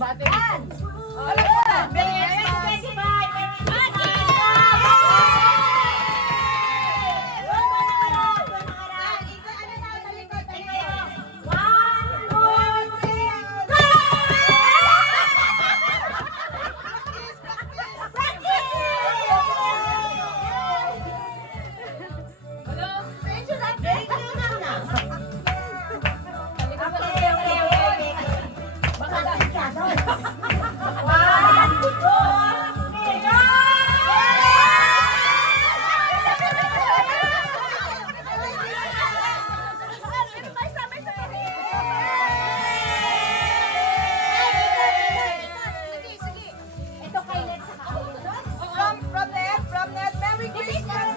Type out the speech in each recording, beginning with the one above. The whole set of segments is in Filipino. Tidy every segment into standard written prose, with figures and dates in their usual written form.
bate. Yan! Alam ko na. Merry Christmas!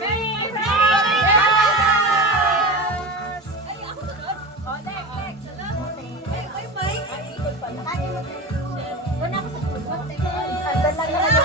Doon ako sa food.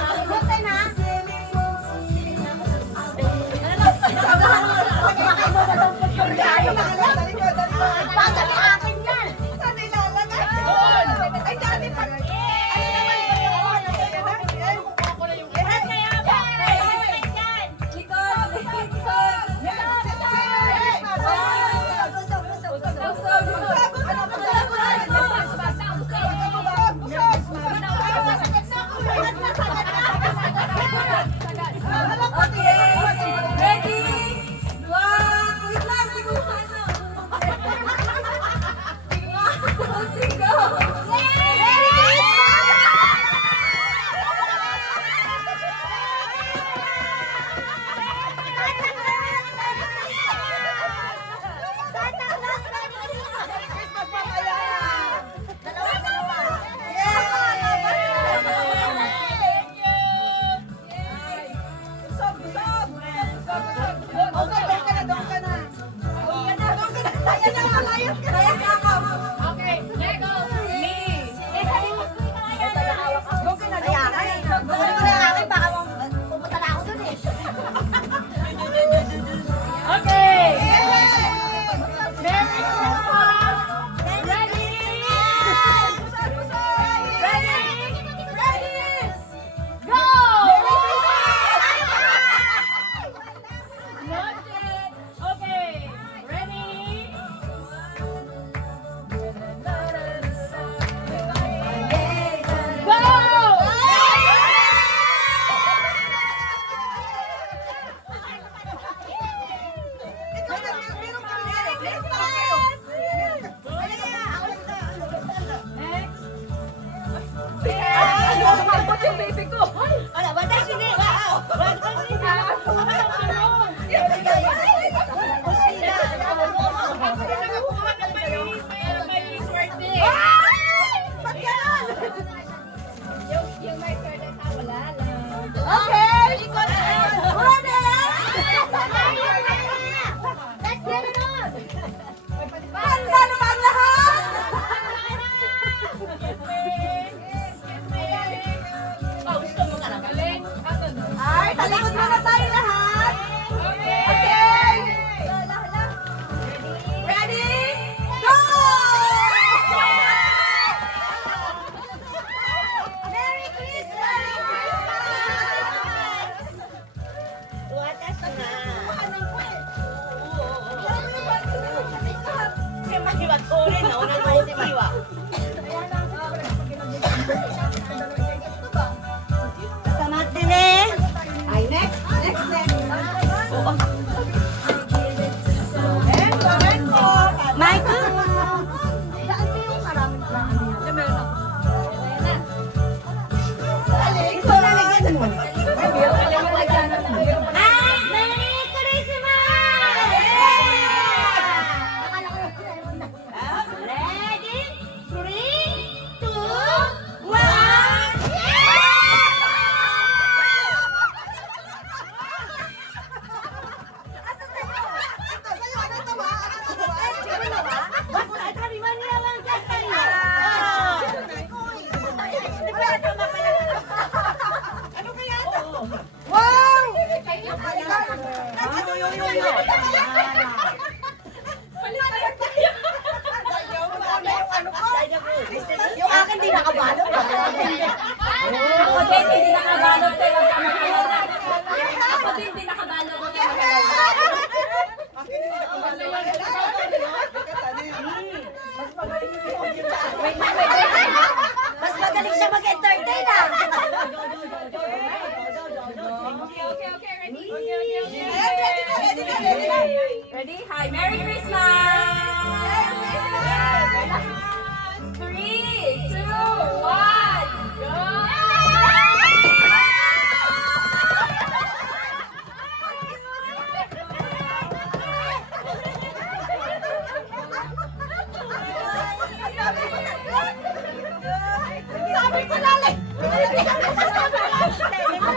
Sabi ko lali. Binibigyan ko siya. Sabi ko.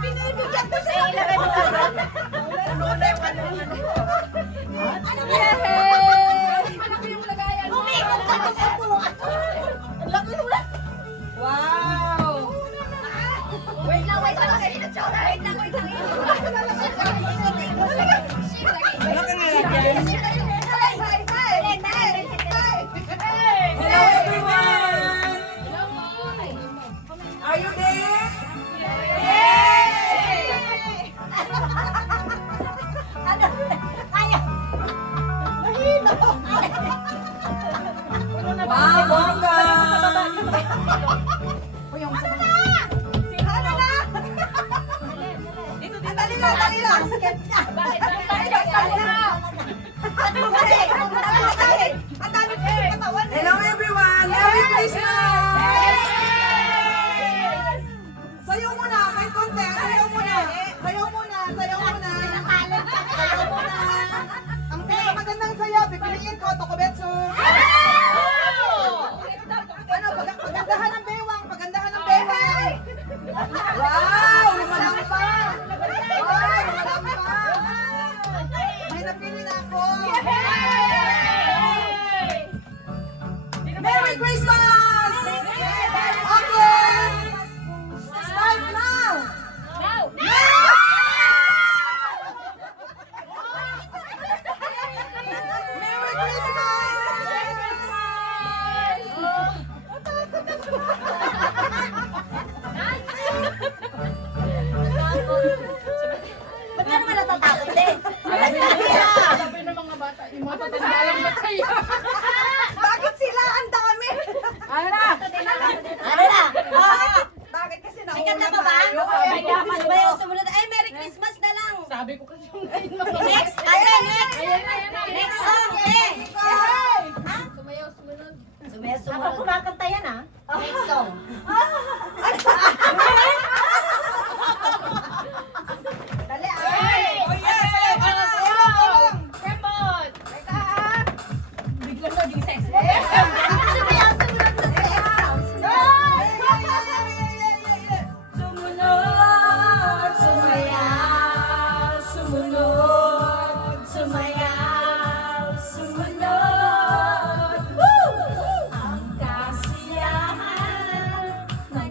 Binibigyan ko siya. Ilagay mo ka. Ano ba? Umikot ka sa kapuan. Ang laki nula. Wow. Wait lang. Wait lang. Hello everyone! Are you there? Ano? Kaya. Mahilo. Wow, bongga! Ano na? Dali lang. Skip na. Bakit? Ang dami ko sa katawan. Hello everyone! Merry Christmas! Sayaw muna, kahit konti. Sayaw muna. Sayaw muna. Ang pinakamagandang sayaw, pipiliin ko, Tokobetsu. Ano, pagandahan ng bewang. Wow, lumalampa. May napili na ako. Merry Christmas! Okay! Start now! Merry Ba't ka naman natatakot eh? Sabi ng mga bata, yung mga tatanda lang ba kayo? Bakit sila? Ang dami! Ano na? Ano na? Bakit kasi May kanta pa ba? tayo? Sumayaw sumunod. Ay, Merry Christmas na lang. Sabi ko kasi yung ngayon na Next. Ate, next. Next song, eh. Ha? Sumayaw, sumunod. Sumayaw sumunod. Ako kumakanta yan, ha? Next song. Dali, Oh yes! Kremot! Biglang naging sex. Sumayaw sumunod sa sex. Sumunod, sumunod. Ang kasiyahan ng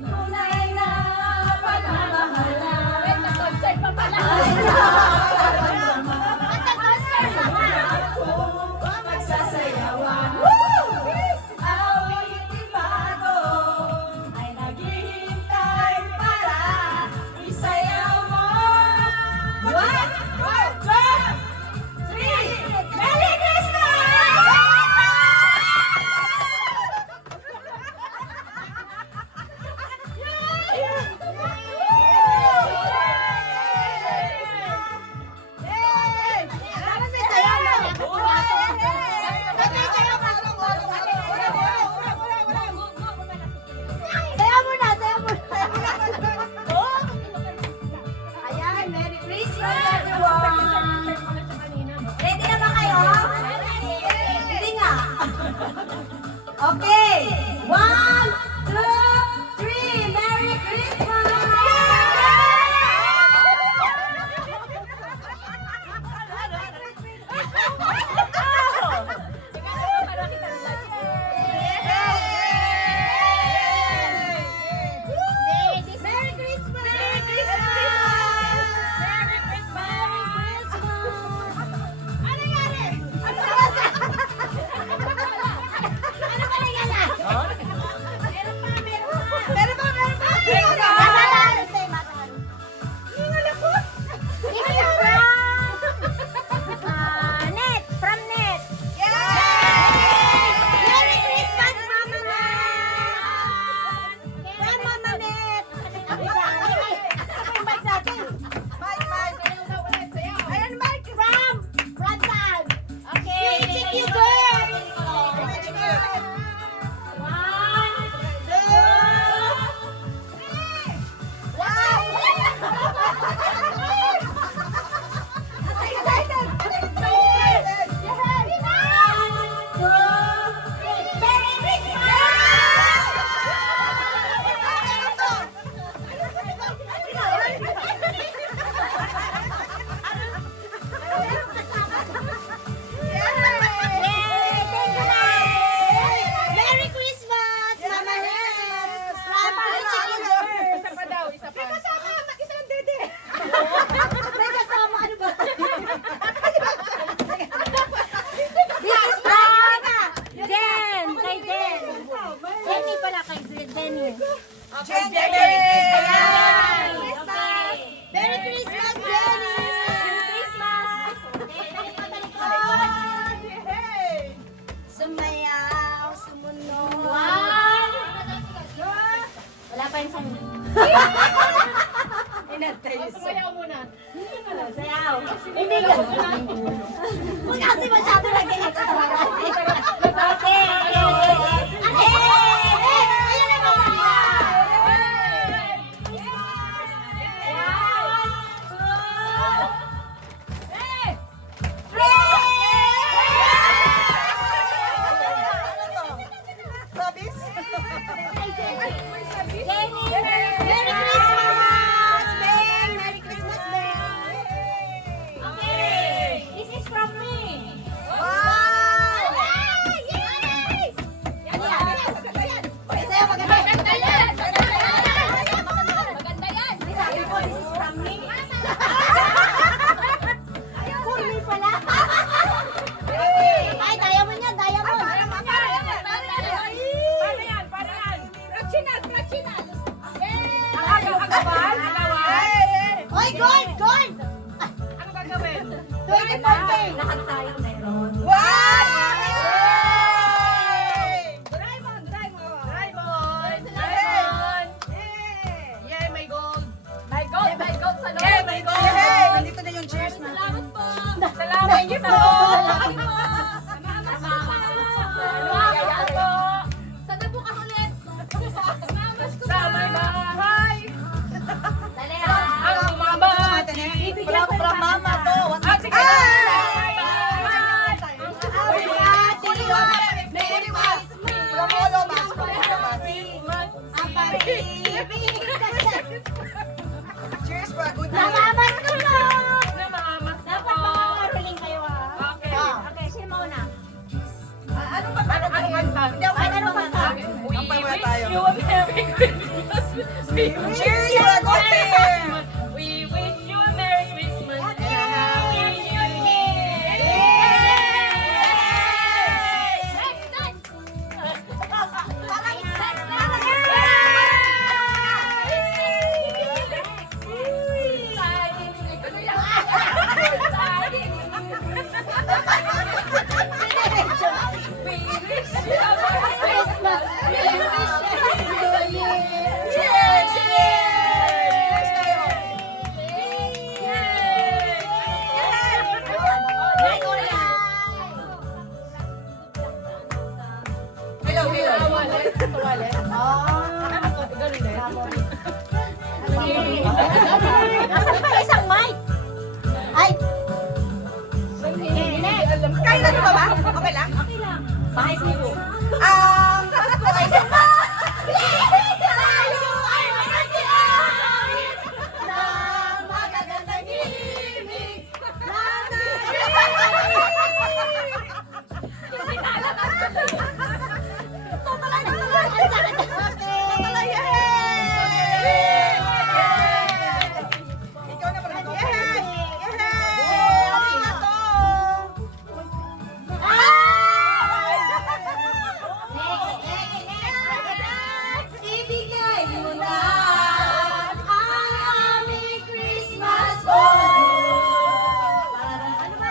Jenny. Jen, Merry Christmas! Ayan. Merry Christmas, Jenny! Merry Christmas! Ah, yay! Sumayaw, sumunod. Wala pa yung song. Sumayaw muna. Sayaw. Hindi ka. Huwag kasi masyado nag-extra. Okay. Ayan na ba? Sabis? Merry Christmas! Ben! Merry Christmas, Ben! Okay! This is from me! Wow! Yes! Yan, yan! Ito yung maganda! Maganda yan! Maganda yan! Sabi ko, this is from me! For me pala! Ay, diamond yan! Diamond! Oy, gold! Gold! Ano gagawin? 24K! Lahat tayo meron. Wow! Raymond! Yay, may gold! May gold sa loob! Yay, may gold! Yay! Nandito na yung cheers natin. Salamat po! Salamat po! Salamat po! Sana bukas ulit. Sa may bahay! Dali Ang umabot! From mama to. Ah, sige! From all of us. From all of us. Cheers for a good night. Namamas ko po! Namamas na Dapat po! makakaroling kayo Okay. Okay, sino mauna? Ano ba? Ano kanta? Ay, ano pa ka? We Ampay muna wish tayo. you a Merry Christmas! Cheers for a good year! We wish you a Merry Christmas and a Happy New Year! Next, next. Christmas! Cheers! Cheers tayo! Hello, hello. Nasaan pa isang mic? Ay! Kailan ba ba? Okay lang? Bakit mo? Pasko ay Tayo ay manantiyan ng magagandang himig Ikaw na pala. Ibigay mo na ang aming Christmas bonus. Ano ba?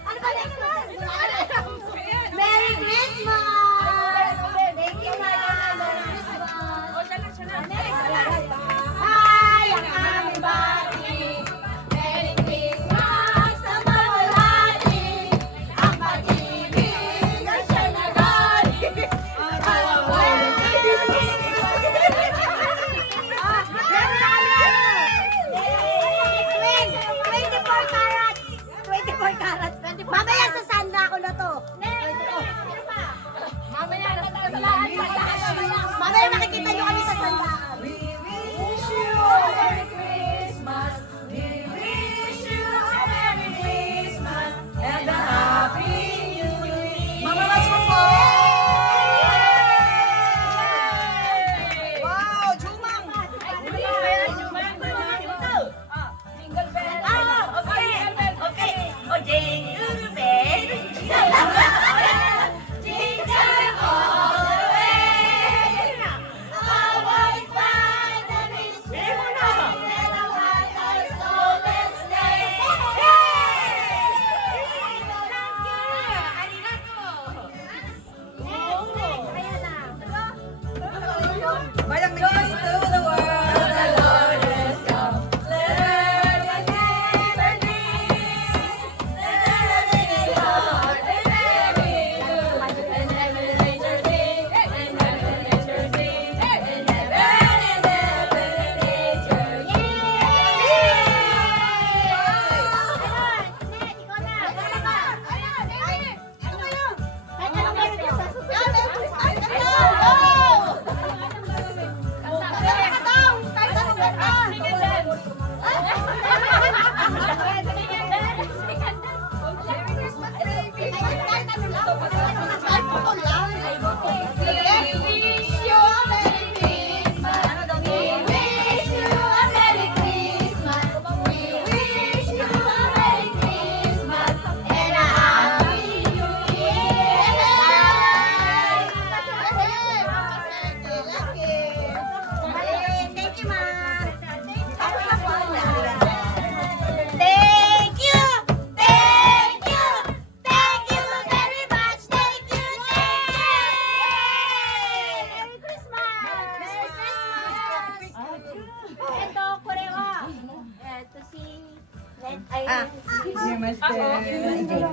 Ano ba next one? Merry Christmas! Thank you, Merry Christmas! Hi, ang aming bati. Merry Christmas sa mawalhati. Ang pag-ibig ay siya nagaling. Mamaya sa sanda ko na to. Mamaya nagkasalaan sa lahat. Mamaya makikita nyo kami sa sanda. We wish you a Merry Christmas. We wish you a Merry Christmas and a Happy New Year. Mamamas mo po! Wow, Jumang! Jingle bell. Okay. O, jingle bell. Jingle all the way.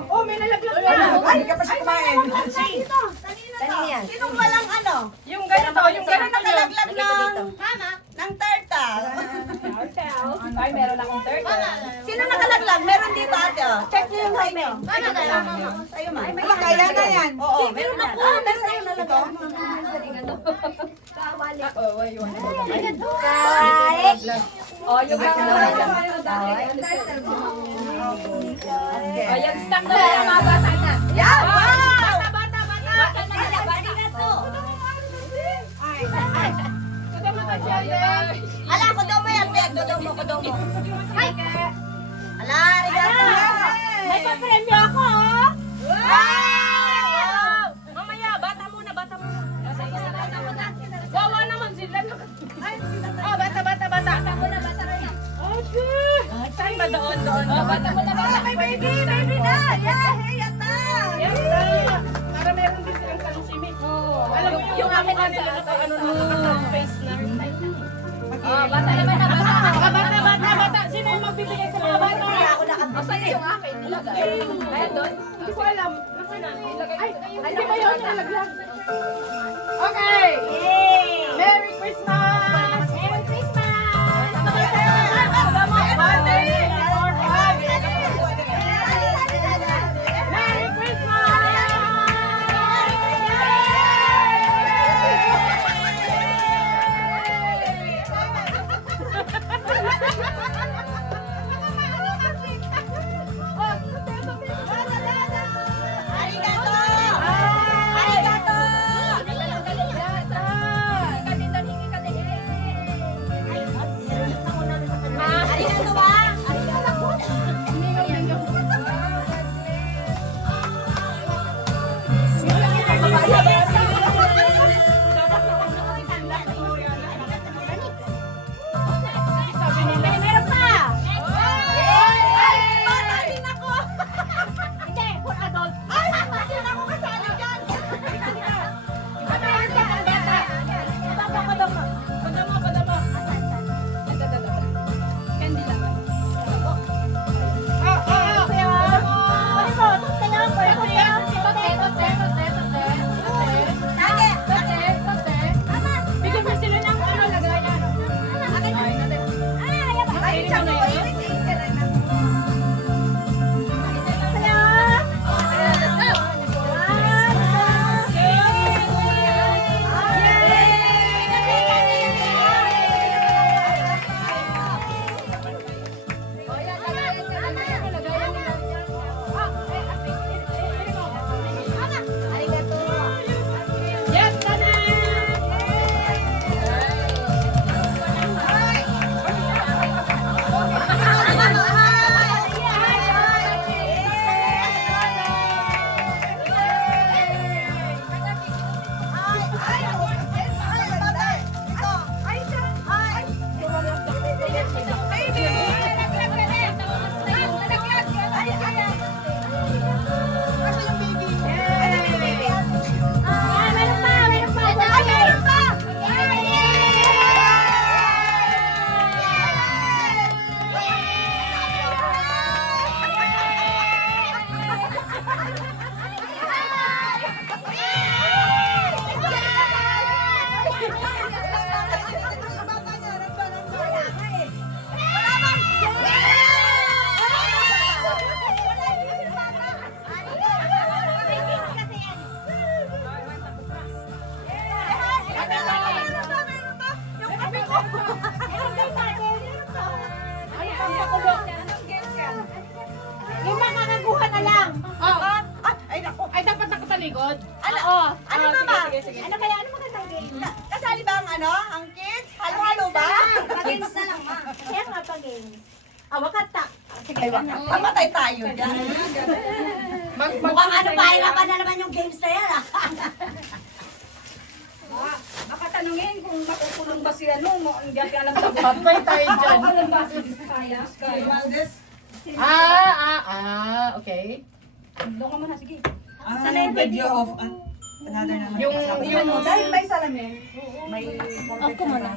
Oh, may nalaglag na. Ay, hindi ka pa siya kumain. Kanina yan. Sinong walang ano? Yung ganito, yung Sino ganito. nakalaglag ng... Mama. ng turtle? Ay, meron akong turtle. Sino nakalaglag? Meron dito ate. Oh. Check niyo yung sa'yo. Mama na lang, mama. Sa'yo ma. Kaya na yan. Oo, meron ako. Meron sa'yo nalaglag. Kahit. Oh, yung Oh, yung stock na wala mga bata na. Yan! Wow! Bata. Ala, kudaw mo yan, Tek. Kudaw mo. Ay! Ala, arigato. May papremyo ako, oh. Wow! Mamaya, bata muna. Wawa naman sila. Oh, bata. Saan ba doon? Oh, bata muna. May baby na. Yeah, hey, yata. Para meron din silang kalusimi. Alam mo yung amin nila face na. Oh, bata. Bata. Sino yung magbibigay sa mga bata? Ako nakapagod. Saan yung akin? Nilagay. Ayan doon? Hindi ko alam. Ay, hindi ba yun nalaglag? Okay! Merry Christmas! Merry Christmas! Merry Christmas! Arigato. Arigato. Arigato ba? Meron pa! Ay, bata din ako. Hindi, for adult. Ay, hindi na ako kasali dyan. Bigyan mo sila ng ano, lagayan. Ay, tsaka ko, itik ka rin ako. Yes, Tana! Yung makakakuha na lang. Ay, naku. Ay, dapat nakatalikod. Ano? Oo. Ano mama? Ano kaya? Ano magandang game? Kasali ba ang ano? Ang kids? Halo-halo ba? Pag-games na lang, ma. Kaya nga pag-games. Wakata. Sige, Mamatay tayo dyan. Mukhang ano, pahirapan na naman yung games na yan, ah. Makatanungin kung makukulong ba si ano, hindi ako alam sa Patay tayo dyan. Okay. Doon ka muna, sige. Video of another naman. Yung Dahil may salamin, may... Ako muna.